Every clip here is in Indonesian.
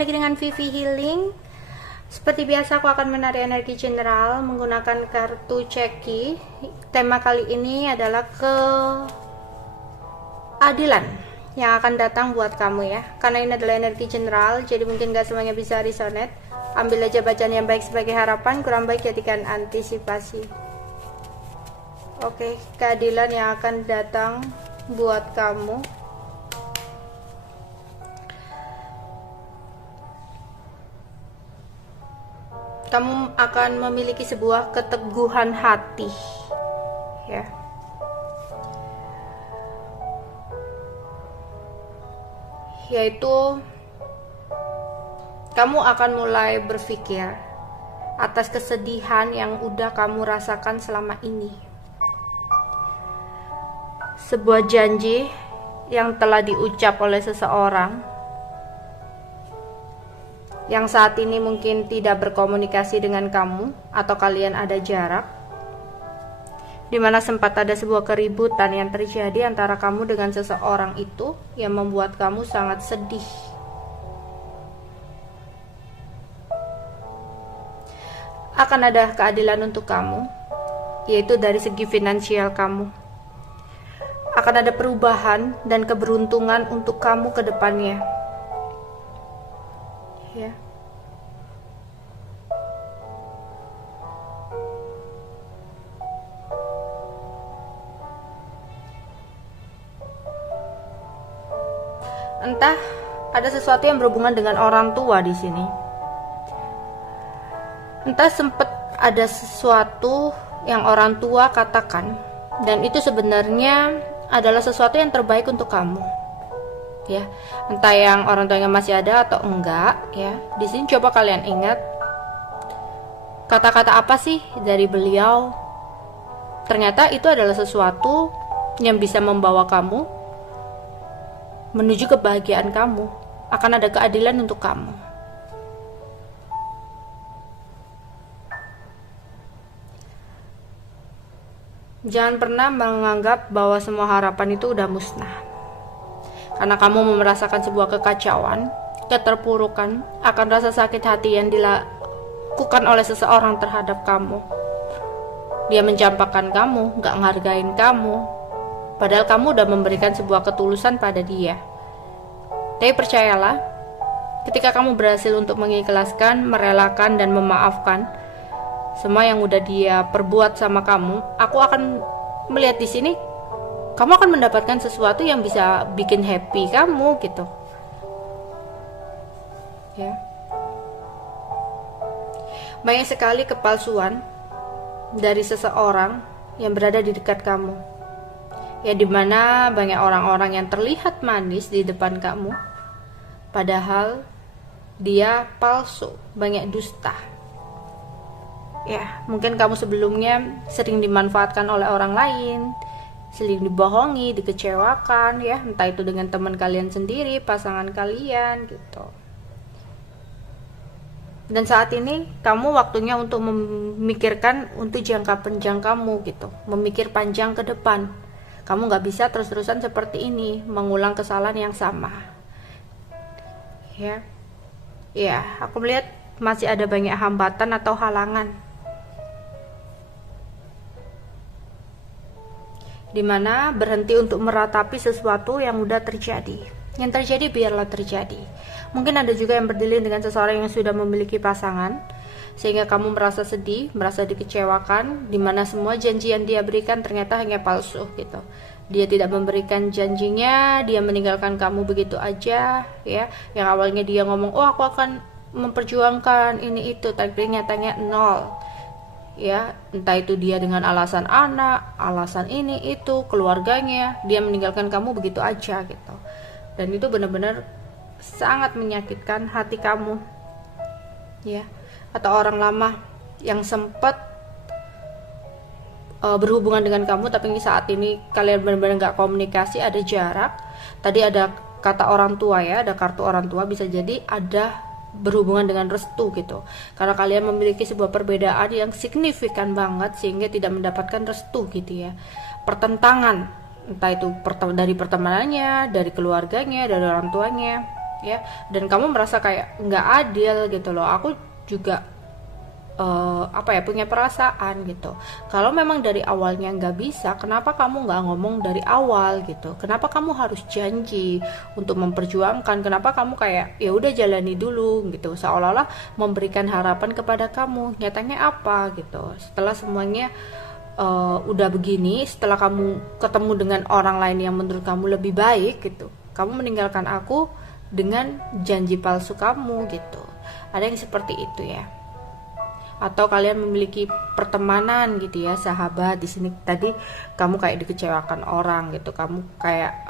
kembali lagi dengan Vivi Healing. Seperti biasa aku akan menarik energi general menggunakan kartu ceki. Tema kali ini adalah keadilan yang akan datang buat kamu ya. Karena ini adalah energi general, jadi mungkin gak semuanya bisa resonate. Ambil aja bacaan yang baik sebagai harapan, kurang baik jadikan antisipasi. Oke, keadilan yang akan datang buat kamu. Kamu akan memiliki sebuah keteguhan hati ya. Yaitu kamu akan mulai berpikir atas kesedihan yang udah kamu rasakan selama ini. Sebuah janji yang telah diucap oleh seseorang yang saat ini mungkin tidak berkomunikasi dengan kamu atau kalian ada jarak, dimana sempat ada sebuah keributan yang terjadi antara kamu dengan seseorang itu yang membuat kamu sangat sedih. Akan ada keadilan untuk kamu, yaitu dari segi finansial kamu. Akan ada perubahan dan keberuntungan untuk kamu ke depannya. Ya. Entah ada sesuatu yang berhubungan dengan orang tua di sini. Entah sempat ada sesuatu yang orang tua katakan dan itu sebenarnya adalah sesuatu yang terbaik untuk kamu. Ya, entah yang orang tuanya masih ada atau enggak ya. Di sini coba kalian ingat kata-kata apa sih dari beliau. Ternyata itu adalah sesuatu yang bisa membawa kamu menuju kebahagiaan kamu. Akan ada keadilan untuk kamu. Jangan pernah menganggap bahwa semua harapan itu udah musnah. Karena kamu merasakan sebuah kekacauan, keterpurukan, akan rasa sakit hati yang dilakukan oleh seseorang terhadap kamu. Dia mencampakkan kamu, gak ngehargain kamu, padahal kamu udah memberikan sebuah ketulusan pada dia. Tapi percayalah, ketika kamu berhasil untuk mengikhlaskan, merelakan, dan memaafkan semua yang udah dia perbuat sama kamu, aku akan melihat di sini kamu akan mendapatkan sesuatu yang bisa bikin happy kamu gitu ya. Banyak sekali kepalsuan dari seseorang yang berada di dekat kamu ya, dimana banyak orang-orang yang terlihat manis di depan kamu padahal dia palsu, banyak dusta ya. Mungkin kamu sebelumnya sering dimanfaatkan oleh orang lain, sering dibohongi, dikecewakan ya, entah itu dengan teman kalian sendiri, pasangan kalian gitu. Dan saat ini kamu waktunya untuk memikirkan untuk jangka panjang kamu gitu, memikir panjang ke depan. Kamu gak bisa terus-terusan seperti ini, mengulang kesalahan yang sama ya. Ya, aku melihat masih ada banyak hambatan atau halangan, dimana berhenti untuk meratapi sesuatu yang udah terjadi. Yang terjadi biarlah terjadi. Mungkin ada juga yang berdilin dengan seseorang yang sudah memiliki pasangan, sehingga kamu merasa sedih, merasa dikecewakan, dimana semua janji yang dia berikan ternyata hanya palsu gitu. Dia tidak memberikan janjinya, dia meninggalkan kamu begitu aja ya. Yang awalnya dia ngomong, oh aku akan memperjuangkan ini itu, tapi nyatanya nol ya. Entah itu dia dengan alasan anak, alasan ini itu, keluarganya, dia meninggalkan kamu begitu aja gitu. Dan itu benar-benar sangat menyakitkan hati kamu ya. Atau orang lama yang sempat berhubungan dengan kamu, tapi saat ini kalian benar-benar gak komunikasi, ada jarak. Tadi ada kata orang tua ya, ada kartu orang tua, bisa jadi ada berhubungan dengan restu gitu, karena kalian memiliki sebuah perbedaan yang signifikan banget sehingga tidak mendapatkan restu gitu ya. Pertentangan, entah itu dari pertemanannya, dari keluarganya, dari orang tuanya ya, dan kamu merasa kayak nggak adil gitu loh. Aku juga punya perasaan gitu. Kalau memang dari awalnya nggak bisa, kenapa kamu nggak ngomong dari awal gitu? Kenapa kamu harus janji untuk memperjuangkan? Kenapa kamu kayak ya udah jalani dulu gitu, seolah-olah memberikan harapan kepada kamu? Nyatanya apa gitu? Setelah semuanya udah begini, setelah kamu ketemu dengan orang lain yang menurut kamu lebih baik gitu, kamu meninggalkan aku dengan janji palsu kamu gitu. Ada yang seperti itu ya. Atau kalian memiliki pertemanan gitu ya, sahabat. Di sini tadi kamu kayak dikecewakan orang gitu, kamu kayak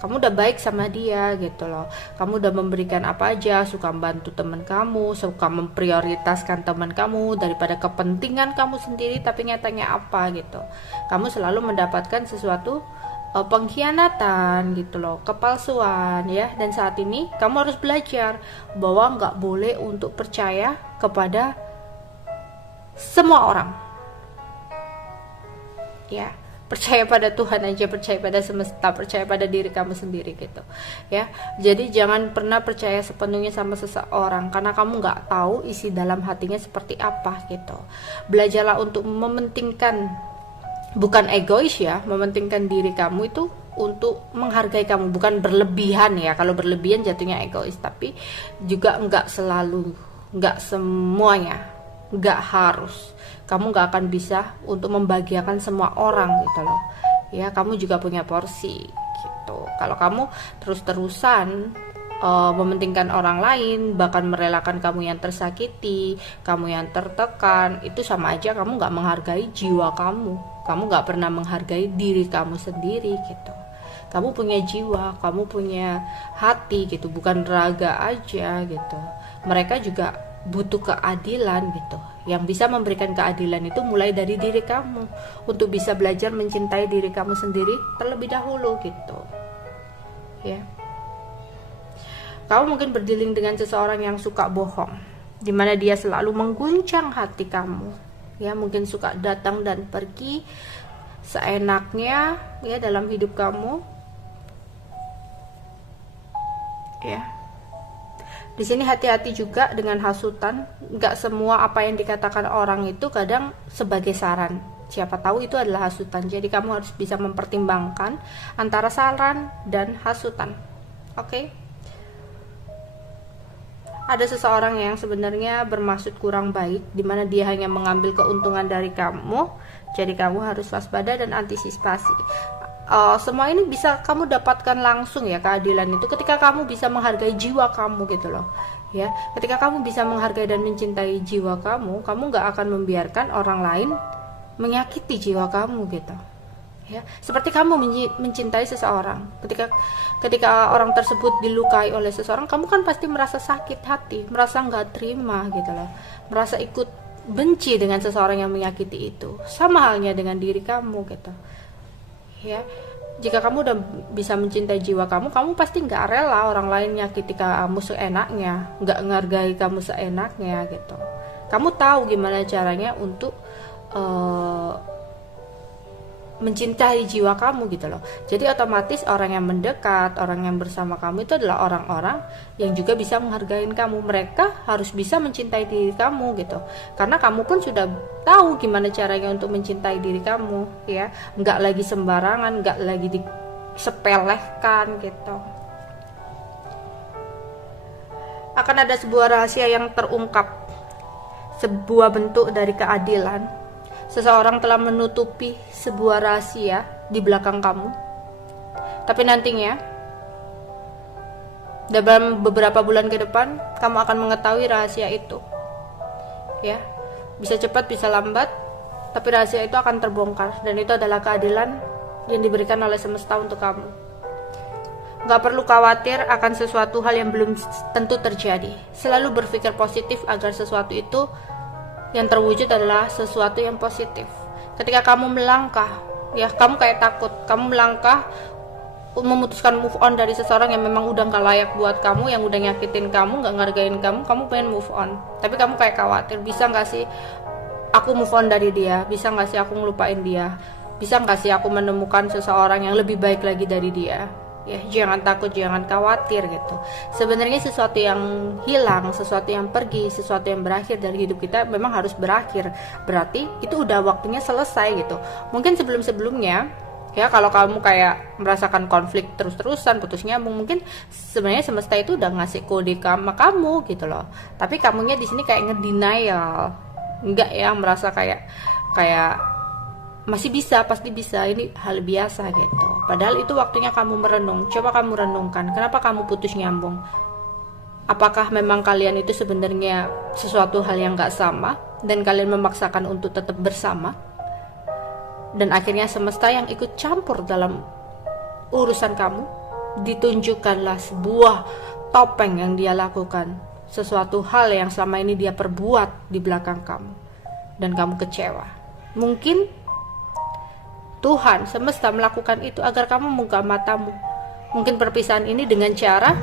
kamu udah baik sama dia gitu loh, kamu udah memberikan apa aja, suka membantu teman kamu, suka memprioritaskan teman kamu daripada kepentingan kamu sendiri, tapi nyatanya apa gitu, kamu selalu mendapatkan sesuatu pengkhianatan gitu loh, kepalsuan ya. Dan saat ini kamu harus belajar bahwa nggak boleh untuk percaya kepada semua orang ya. Percaya pada Tuhan aja, percaya pada semesta, percaya pada diri kamu sendiri gitu ya. Jadi jangan pernah percaya sepenuhnya sama seseorang, karena kamu nggak tahu isi dalam hatinya seperti apa gitu. Belajarlah untuk mementingkan, bukan egois ya, mementingkan diri kamu itu untuk menghargai kamu, bukan berlebihan ya. Kalau berlebihan jatuhnya egois, tapi juga nggak selalu, nggak semuanya, nggak harus. Kamu nggak akan bisa untuk membahagiakan semua orang gitu loh ya. Kamu juga punya porsi gitu. Kalau kamu terus-terusan mementingkan orang lain, bahkan merelakan kamu yang tersakiti, kamu yang tertekan, itu sama aja kamu nggak menghargai jiwa kamu. Kamu nggak pernah menghargai diri kamu sendiri gitu. Kamu punya jiwa, kamu punya hati gitu, bukan raga aja gitu. Mereka juga butuh keadilan gitu. Yang bisa memberikan keadilan itu mulai dari diri kamu, untuk bisa belajar mencintai diri kamu sendiri terlebih dahulu gitu ya. Kamu mungkin berdealing dengan seseorang yang suka bohong, dimana dia selalu mengguncang hati kamu ya. Mungkin suka datang dan pergi seenaknya ya dalam hidup kamu ya. Di sini hati-hati juga dengan hasutan. Nggak semua apa yang dikatakan orang itu kadang sebagai saran. Siapa tahu itu adalah hasutan. Jadi kamu harus bisa mempertimbangkan antara saran dan hasutan. Oke? Ada seseorang yang sebenarnya bermaksud kurang baik, dimana dia hanya mengambil keuntungan dari kamu. Jadi kamu harus waspada dan antisipasi. Semua ini bisa kamu dapatkan langsung ya, keadilan itu ketika kamu bisa menghargai jiwa kamu gitu loh ya. Ketika kamu bisa menghargai dan mencintai jiwa kamu, kamu nggak akan membiarkan orang lain menyakiti jiwa kamu gitu ya. Seperti kamu mencintai seseorang, ketika orang tersebut dilukai oleh seseorang, kamu kan pasti merasa sakit hati, merasa nggak terima gitu loh, merasa ikut benci dengan seseorang yang menyakiti itu. Sama halnya dengan diri kamu gitu ya. Jika kamu udah bisa mencintai jiwa kamu, kamu pasti nggak rela orang lain nyakiti kamu seenaknya, nggak menghargai kamu seenaknya gitu. Kamu tahu gimana caranya untuk mencintai jiwa kamu gitu loh. Jadi otomatis orang yang mendekat, orang yang bersama kamu itu adalah orang-orang yang juga bisa menghargai kamu. Mereka harus bisa mencintai diri kamu gitu, karena kamu pun sudah tahu gimana caranya untuk mencintai diri kamu ya. Nggak lagi sembarangan, nggak lagi disepelehkan gitu. Akan ada sebuah rahasia yang terungkap, sebuah bentuk dari keadilan. Seseorang telah menutupi sebuah rahasia di belakang kamu, tapi nantinya dalam beberapa bulan ke depan kamu akan mengetahui rahasia itu ya. Bisa cepat bisa lambat, tapi rahasia itu akan terbongkar, dan itu adalah keadilan yang diberikan oleh semesta untuk kamu. Gak perlu khawatir akan sesuatu hal yang belum tentu terjadi. Selalu berpikir positif agar sesuatu itu yang terwujud adalah sesuatu yang positif. Ketika kamu melangkah ya, kamu kayak takut, kamu melangkah memutuskan move on dari seseorang yang memang udah gak layak buat kamu, yang udah nyakitin kamu, gak ngargain kamu pengen move on, tapi kamu kayak khawatir, bisa gak sih aku move on dari dia, bisa gak sih aku ngelupain dia, bisa gak sih aku menemukan seseorang yang lebih baik lagi dari dia Ya, jangan takut, jangan khawatir gitu. Sebenarnya sesuatu yang hilang, sesuatu yang pergi, sesuatu yang berakhir dari hidup kita memang harus berakhir. Berarti itu udah waktunya selesai gitu. Mungkin sebelum-sebelumnya ya, kalau kamu kayak merasakan konflik terus-terusan, putus nyambung, mungkin sebenarnya semesta itu udah ngasih kode sama kamu gitu loh. Tapi kamunya di sini kayak ngedenial. Enggak ya, merasa kayak masih bisa, pasti bisa, ini hal biasa gitu. Padahal itu waktunya kamu merenung. Coba kamu renungkan, kenapa kamu putus nyambung? Apakah memang kalian itu sebenarnya sesuatu hal yang gak sama dan kalian memaksakan untuk tetap bersama? Dan akhirnya semesta yang ikut campur dalam urusan kamu, ditunjukkanlah sebuah topeng yang dia lakukan, sesuatu hal yang selama ini dia perbuat di belakang kamu, dan kamu kecewa. Mungkin Tuhan semesta melakukan itu agar kamu membuka matamu. Mungkin perpisahan ini dengan cara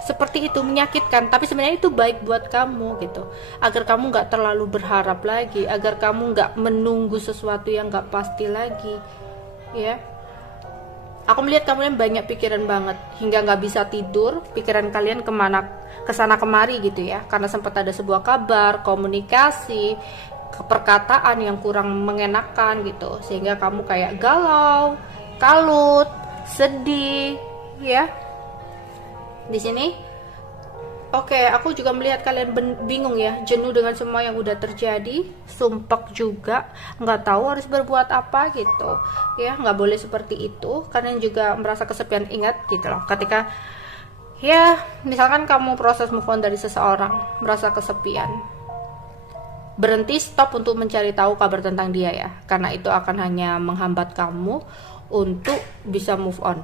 seperti itu menyakitkan, tapi sebenarnya itu baik buat kamu gitu, agar kamu gak terlalu berharap lagi, agar kamu gak menunggu sesuatu yang gak pasti lagi. Ya, aku melihat kamu yang banyak pikiran banget hingga gak bisa tidur. Pikiran kalian kesana kemari gitu ya, karena sempat ada sebuah kabar, komunikasi, perkataan yang kurang mengenakan gitu, sehingga kamu kayak galau, kalut, sedih ya. Di sini aku juga melihat kalian bingung ya, jenuh dengan semua yang udah terjadi, sumpek juga, nggak tahu harus berbuat apa gitu ya. Nggak boleh seperti itu, kalian juga merasa kesepian. Ingat gitu loh, ketika ya misalkan kamu proses move on dari seseorang, merasa kesepian, berhenti, stop untuk mencari tahu kabar tentang dia ya, karena itu akan hanya menghambat kamu untuk bisa move on,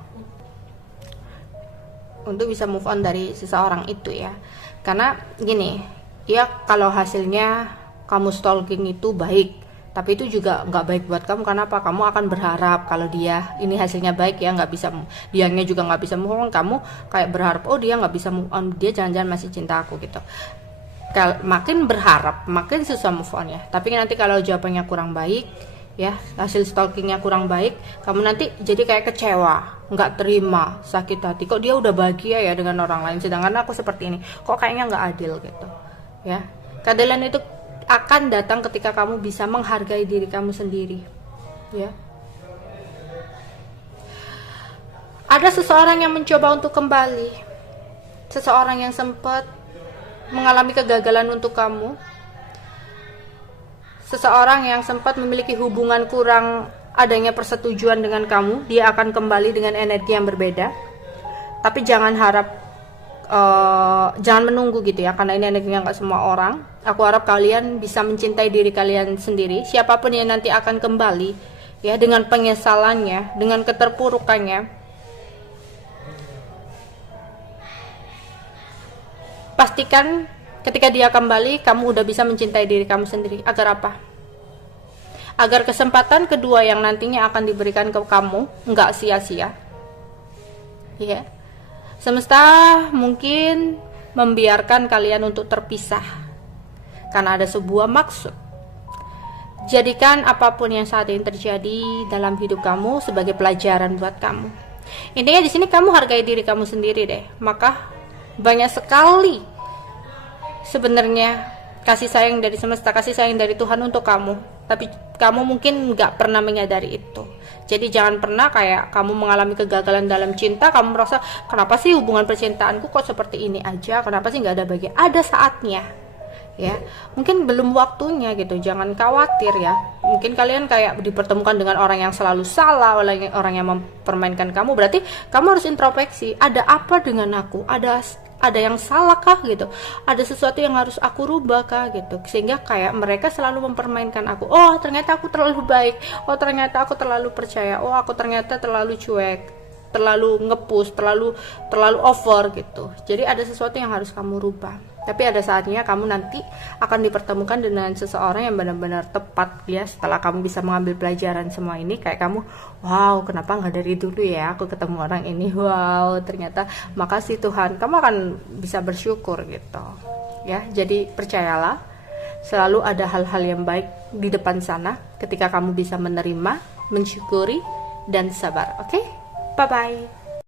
dari seseorang itu ya. Karena gini ya, kalau hasilnya kamu stalking itu baik, tapi itu juga nggak baik buat kamu. Kenapa? Kamu akan berharap kalau dia ini hasilnya baik ya, nggak bisa, dianya juga nggak bisa move on, kamu kayak berharap, oh dia nggak bisa move on, dia jangan-jangan masih cinta aku gitu. Makin berharap makin susah move on ya. Tapi nanti kalau jawabannya kurang baik ya, hasil stalkingnya kurang baik, kamu nanti jadi kayak kecewa, nggak terima, sakit hati, kok dia udah bahagia ya dengan orang lain, sedangkan aku seperti ini, kok kayaknya nggak adil gitu ya. Keadilan itu akan datang ketika kamu bisa menghargai diri kamu sendiri ya. Ada seseorang yang mencoba untuk kembali, seseorang yang sempat mengalami kegagalan untuk kamu, seseorang yang sempat memiliki hubungan kurang adanya persetujuan dengan kamu. Dia akan kembali dengan energi yang berbeda, tapi jangan menunggu gitu ya, karena ini energinya nggak semua orang. Aku harap kalian bisa mencintai diri kalian sendiri. Siapapun yang nanti akan kembali ya, dengan penyesalannya, dengan keterpurukannya, pastikan ketika dia kembali, kamu udah bisa mencintai diri kamu sendiri. Agar apa? Agar kesempatan kedua yang nantinya akan diberikan ke kamu nggak sia-sia ya. Semesta mungkin membiarkan kalian untuk terpisah karena ada sebuah maksud. Jadikan apapun yang saat ini terjadi dalam hidup kamu sebagai pelajaran buat kamu. Intinya di sini kamu hargai diri kamu sendiri deh. Maka banyak sekali sebenarnya kasih sayang dari semesta, kasih sayang dari Tuhan untuk kamu, tapi kamu mungkin nggak pernah menyadari itu. Jadi jangan pernah kayak kamu mengalami kegagalan dalam cinta, kamu merasa kenapa sih hubungan percintaanku kok seperti ini aja, kenapa sih nggak ada bahagia. Ada saatnya ya, mungkin belum waktunya gitu. Jangan khawatir ya, mungkin kalian kayak dipertemukan dengan orang yang selalu salah, orang yang mempermainkan kamu. Berarti kamu harus introspeksi, ada apa dengan aku, ada yang salah kah gitu, ada sesuatu yang harus aku rubah kah gitu, sehingga kayak mereka selalu mempermainkan aku. Oh ternyata aku terlalu baik, oh ternyata aku terlalu percaya, oh aku ternyata terlalu cuek, terlalu ngepush, terlalu over gitu. Jadi ada sesuatu yang harus kamu rubah. Tapi ada saatnya kamu nanti akan dipertemukan dengan seseorang yang benar-benar tepat ya. Setelah kamu bisa mengambil pelajaran semua ini, kayak kamu, wow kenapa nggak dari dulu ya aku ketemu orang ini, wow ternyata makasih Tuhan. Kamu akan bisa bersyukur gitu ya. Jadi percayalah, selalu ada hal-hal yang baik di depan sana ketika kamu bisa menerima, mensyukuri, dan sabar. Oke? Bye-bye.